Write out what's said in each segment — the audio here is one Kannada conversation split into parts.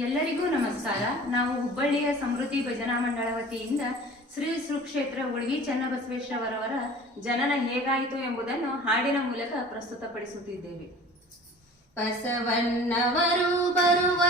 ಎಲ್ಲರಿಗೂ ನಮಸ್ಕಾರ. ನಾವು ಹುಬ್ಬಳ್ಳಿಯ ಸಮೃದ್ಧಿ ಭಜನಾ ಮಂಡಳ ವತಿಯಿಂದ ಶ್ರೀ ಸುಕ್ಷೇತ್ರ ಉಳ್ಗಿ ಚನ್ನಬಸವೇಶ್ವರವರ ಜನನ ಹೇಗಾಯಿತು ಎಂಬುದನ್ನು ಹಾಡಿನ ಮೂಲಕ ಪ್ರಸ್ತುತಪಡಿಸುತ್ತಿದ್ದೇವೆ. ಬಸವಣ್ಣವರು ಬರುವ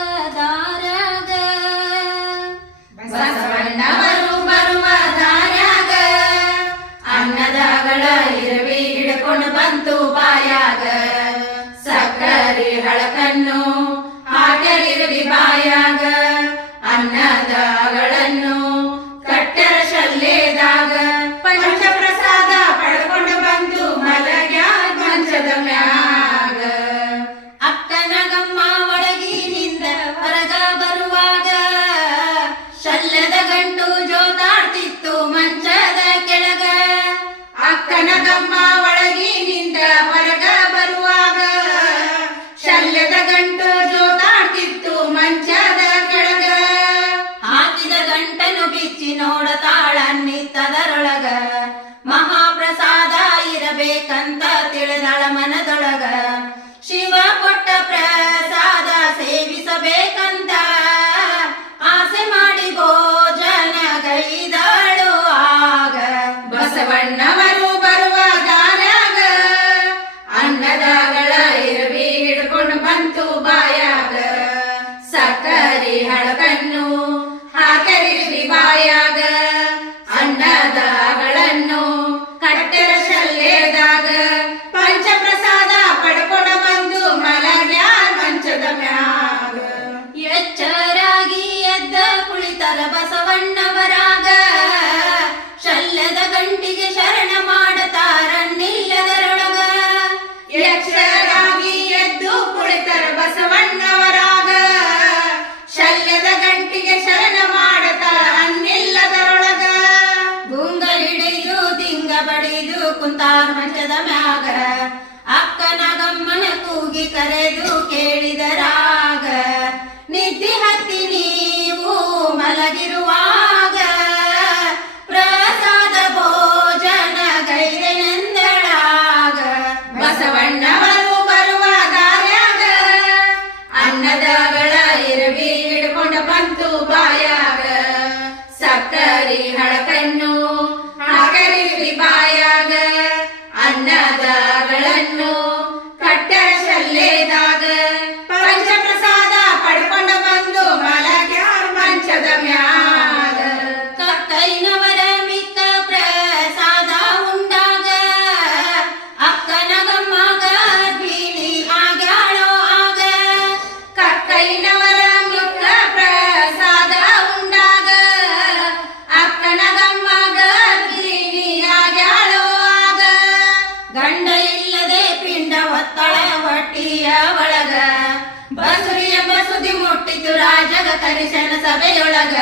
Yeah. ಕರೆದು ಬಸುರಿ ಎಂಬ ಸುದ್ದಿ ಮುಟ್ಟಿತು ರಾಜಗ ಕರಿಸನ ಸಭೆಯೊಳಗ.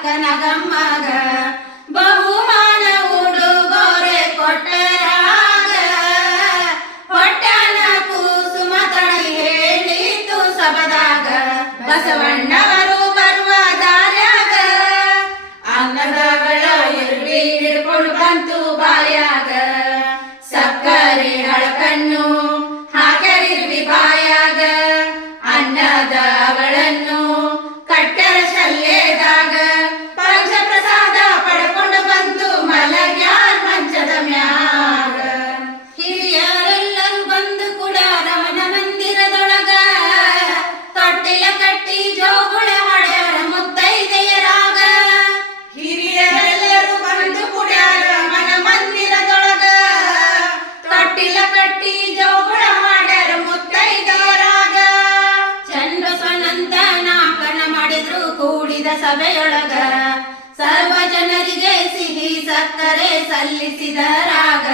ಅಕ್ಕನ ಬಹುಮಾನ ಉಡುಗೊರೆ ಕೊಟ್ಟರಾಗ ಪಟ್ಟಣ ಕುಸುಮ ತಳಿ ಹೇಳಿತು ಸಬದಾಗ ಬಸವಣ್ಣವರು ಬರುವ ದಾರ್ಯಾಗ ಸಕ್ಕರೆ ಸಲ್ಲಿಸಿದ ರಾಗ.